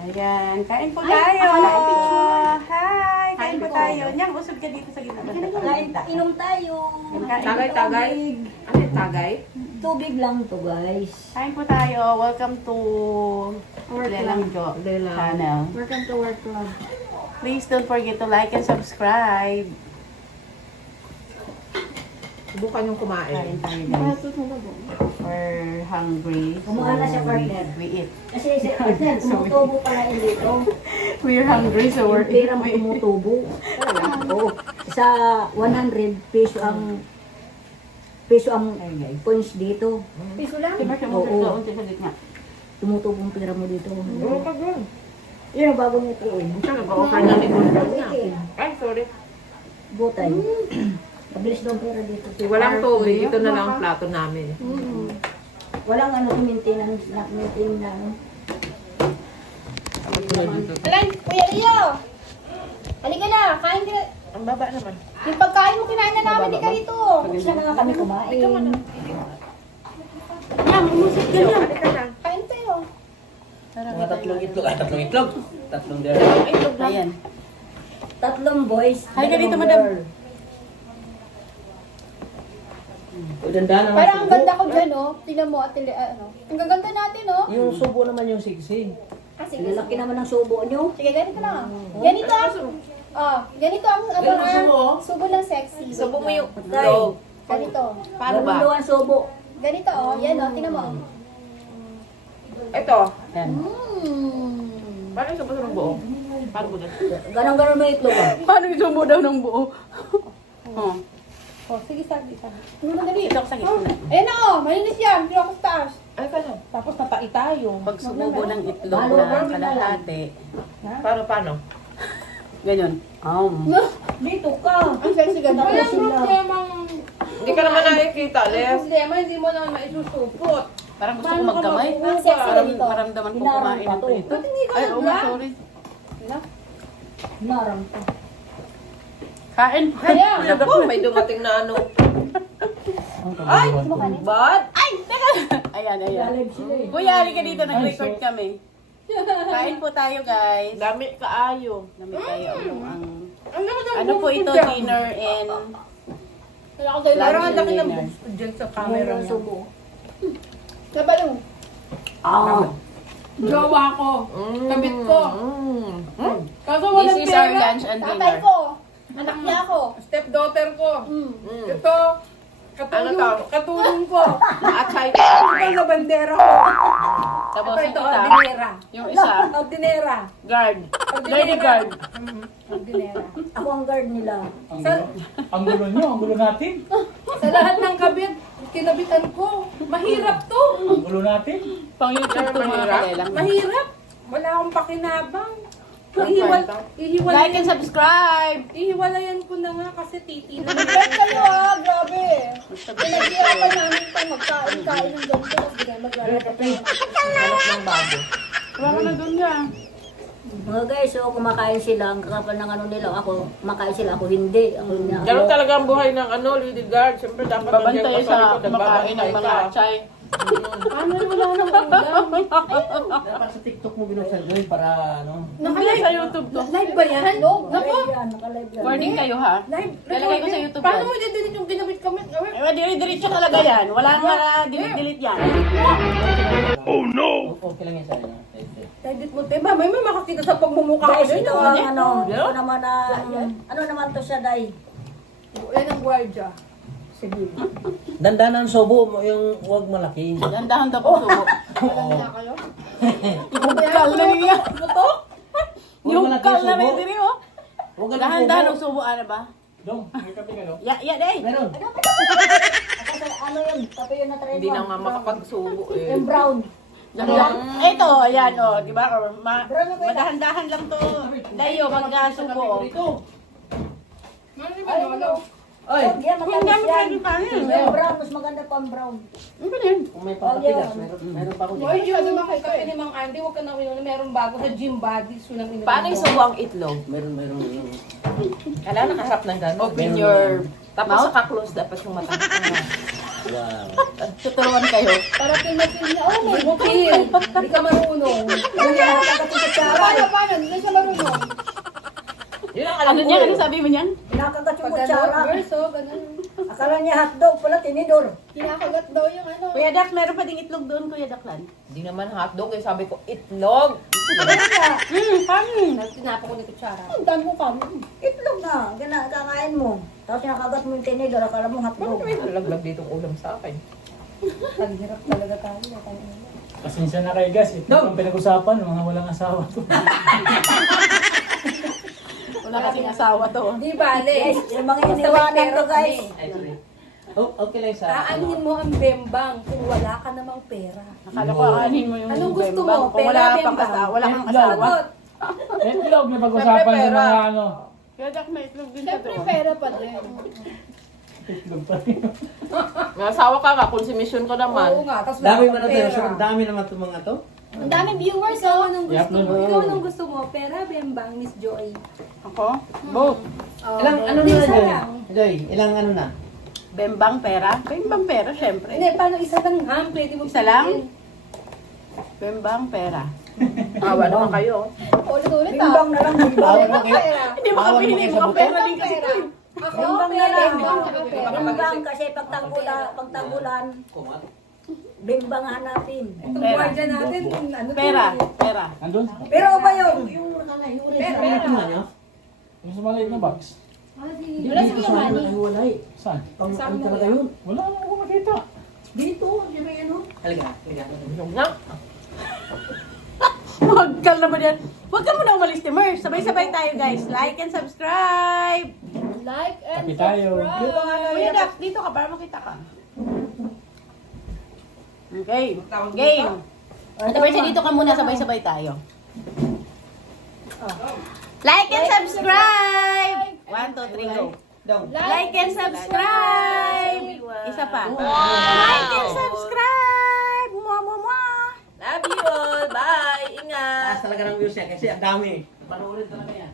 Ayan, kain po tayo. Hi, kain po tayo. Nyang, usog ka dito sa gitna. Inom tayo. Tagay. Ano yung tagay? Tubig lang to, guys. Kain po tayo. Welcome to Lelang Jo channel. Welcome to Work Club. Please don't forget to like and subscribe. Subukan yung kumain. Kain tayo guys. We're hungry. Kumuha na siya, partner. We eat. Kasi si Arnel, tumutubo pala yun dito. We're hungry so we're Yung pera mo tumutubo. Oo. Sa 100 peso ang Ayun guys. points dito. Piso lang? Diba siya mo Oo. sa gitna? Tumutubo ang pera mo dito. Oo, pag yun. Yun ang bagong itiin. Siya nag-o-okay na ni Gundam niya. Ay, sorry. Butay. Mabilis daw ang pera dito. Walang tubig. Ito na lang ang plato namin. Walang ano, maintenance na ano. Alay, Kuya Rio! Halika na, kain ka. Ang baba naman. Yung pagkain mo, kinain na namin, di ka rito. Isa na nga kami kumain. Nyang, umusog ka Nyang. Halika na. Kain tayo. Mga tatlong itlog. Tatlong itlog. Tatlong dere. Ayan. Tatlong boys. Hi ka dito, dalawang madam. girl. Ganda naman. Parang ang ganda ko dyan, oh. Tingnan mo, at ano. Ang gaganda natin, oh. Yung subo naman yung sigsig. Ah, sige, Lalaki naman ang subo nyo. sige, ganito na. Ganito ang, ganito ang, subo ng sexy. Subo mo yung Patay. itlog. Ganito. Paano ba? Ganun daw ang subo. Ganito, oh. Yan, oh. Tingnan mo. Ito. Yan. Paano yung subo ng buo? Paano mo dyan? Ganon mo yung itlog. Paano isumo daw ng buo? Oh. Oh, sige, sabi. Ano dali? Ito ako sa gitna. Ayan na, oh. Malinis yan. Pila ko sa taas. Ay, ka lang. Tapos napai tayo. Pag sumubo ng itlog Halo, na kalahati, Paano? ganyan. Dito ka. Ang sexy ganda ko. Walang problema. Hindi ka naman nakikita, Les. Problema, hindi mo naman maisusupot. Parang gusto ko magkamay. Ang sexy Parang ganito. maramdaman ko kumain ng prito. Ay, oo nga, sorry. Marang ka. Kain. Kaya, Alam ko, may dumating na ano. Ay! Bad! Ayan, ayan. Live sila eh. Kuya, halika dito, nag-record kami. Kain po tayo, guys. Dami kaayo. Dami tayo ang ano po ito, dinner and wala ko tayo. lunch and dinner. Diyan sa Camera ang subo. Nabalong. Jowa ko. Kabit ko. Kaso This walang is our pera. lunch and Tatay dinner. ko. Anak niya ako. Stepdaughter ko. Ito, Ano to? katulong ko. At side. Ito sa bandera ko. Tapos Ito, yung ito, isa, ordinera. yung isa, Ordinera. guard. Lady guard. Ordinera. Ako ang guard nila. Ang gulo nyo, ang gulo natin. Sa lahat ng kabit, kinabitan ko. Mahirap to. Ang gulo natin. Pang YouTube to mga kalelang. Mahirap. Wala akong pakinabang. Like and subscribe! Ihiwalayan ko na nga kasi titi na. Bet kayo ah, grabe. Pinaghirapan namin pa magkain-kain ng ganito. Tapos di kayo maglalagay. Anak ng bago. Wala ka na doon nga. Mga guys, so kumakain sila. Ang kakapal ng ano nila. Ako, kumakain sila. Ako hindi. Ako niya. Ganun talaga ang buhay ng ano, Lady Guard. Siyempre dapat Babantay nandiyan ka sa likod, kumakain ng nagbabantay mga ka. chay. Ano wala nang ulam? Para sa TikTok mo binuksan doon para ano. Hindi sa YouTube to. Live ba yan? No. Nako. Naka-live yan. Naka-live yan. Warning kayo ha. Live. Lalagay ko sa YouTube Paano yan. mo i-delete yung ginabit kami? Eh, diretso talaga yan. Wala nga na delete yan. Okay lang yan sa akin. Edit mo, Tema. May makakita sa pagmumukha ko. Guys, ito ang ano. Ito naman na. Ano naman to siya, Day? Yan ang gwardiya. Sige. Dandanan subo mo yung huwag malaki. Dandahan daw po subo. Alam na kayo? Bukal na niya. Huwag Yung malaki kal yung na subo. rin diri oh. Huwag ka ng Dahan-dahan ang subo. subo, ano ba? Dong, may kape ka, no? Ya, day. Meron. Ako sa ano yun? Kape yun na try Hindi na nga makapagsubo eh. Yung brown. Ito, ayan oh, di ba? Madahan-dahan lang to. Dayo, magkasubo. Ay, Yan, Hindi matamis mo yan. pwede pa rin. Yung brown, mas maganda pa ang brown. Ano ba yun? kung may papatigas, meron pa ako Boy, dyan. Diyo, naman kay kape ni Mang Andy, huwag ka na uminom na meron bago sa gym bodies. Walang inom. Paano yung subo ang itlog? Meron. Kailangan nakasap ng gano'n. Open your Tapos mouth. naka-close dapat yung mata. Wow. Tuturuan kayo. Para pinag-feel niya, oh, may Bukil. Hindi ka marunong. Yung nakakapit sa Paano? Hindi na siya marunong. Yun ang alam Ano ko niya? eh. Ano sabi mo niyan? Pinakagat yung Pag ganun, kutsara. verso, ganun. Akala niya hotdog pala, tinidor. Kinakagat daw yung ano. Kuya Dak, meron pa ding itlog doon, Kuya Daklan. Hindi naman hotdog eh. Sabi ko, itlog. Tinapo ko ni kutsara. Ang dami ko kami. Itlog na, kakain mo. Tapos nakagat mo yung tinidor, akala mo Bakit hotdog. may nalaglag dito ulam sa akin? Ang hirap talaga tayo. Pasensya na kayo guys. Ito ang pinag-usapan, mga walang asawa to. Wala kasing asawa to. Di bale. Guys, yung mga iniwanan to guys. Ay, sorry. Oh, okay lang sa... Aanhin mo ang bembang kung wala ka namang pera. Akala ko aanin mo yung Anong gusto mo? bembang. Kung wala Pera, pang bembang? asawa, wala kang Eh, asawa. Sagot. Eh, itlog na pag-usapan sa mga ano. Kuya Dak, may itlog din sa Siyempre to. pera pa din. Itlog pa rin. May asawa ka ka, konsumisyon ko Oo naman. nga, tapos wala Dami kang man natin. So, ang dami naman itong mga to. Ang daming viewers, Ikaw oh. anong Yap, gusto mo? nun. Ikaw anong gusto mo? Pera, bembang, Miss Joy. Ako? Both. Oh, Ilang ano na isa Joy? lang. Joy, ilang ano na? Bembang pera? Bembang pera, syempre. Hindi, paano isa lang ham? Pwede mo Isa lang? piliin. Bembang pera. Awa naman kayo. Ulit-ulit, ah. Bimbang na lang, bimbang. Bawal Bembang mo kayo. pera. Hindi mo Bawal mo kapili kayo mo sa ang buto? pera din kasi Pera. to eh. Ako, Bimbang na pera. lang. Pera. Bimbang kasi pagtagulan, Kumat. bimbang hanapin. Itong Pera. guardian natin, ano to Pera. eh. Pera. Andun? Pero ba yun? Ito na niyo? Yung sa maliit na box. Wala si Kuya Manny. Walay. Saan? Pang ano talaga yun? Wala naman ako makita. Dito, di ba yan o? Halika, halika. Yung na. Huwag ka naman yan. Huwag ka muna umalis, Timmer. Sabay-sabay tayo, guys. Like and subscribe. Like and Kapi tayo. subscribe. Kuya Dak, dito ka para makita ka. Okay. Game. Ate Mercy, dito ka muna. Sabay-sabay tayo. Like and subscribe! 1, 2, 3, go. Down. Like and subscribe! Isa pa. Like and subscribe! Mua, mua, mua! Love you all. Bye. Ingat. Taas talaga ng views yan kasi ang dami. Panoorin talaga yan.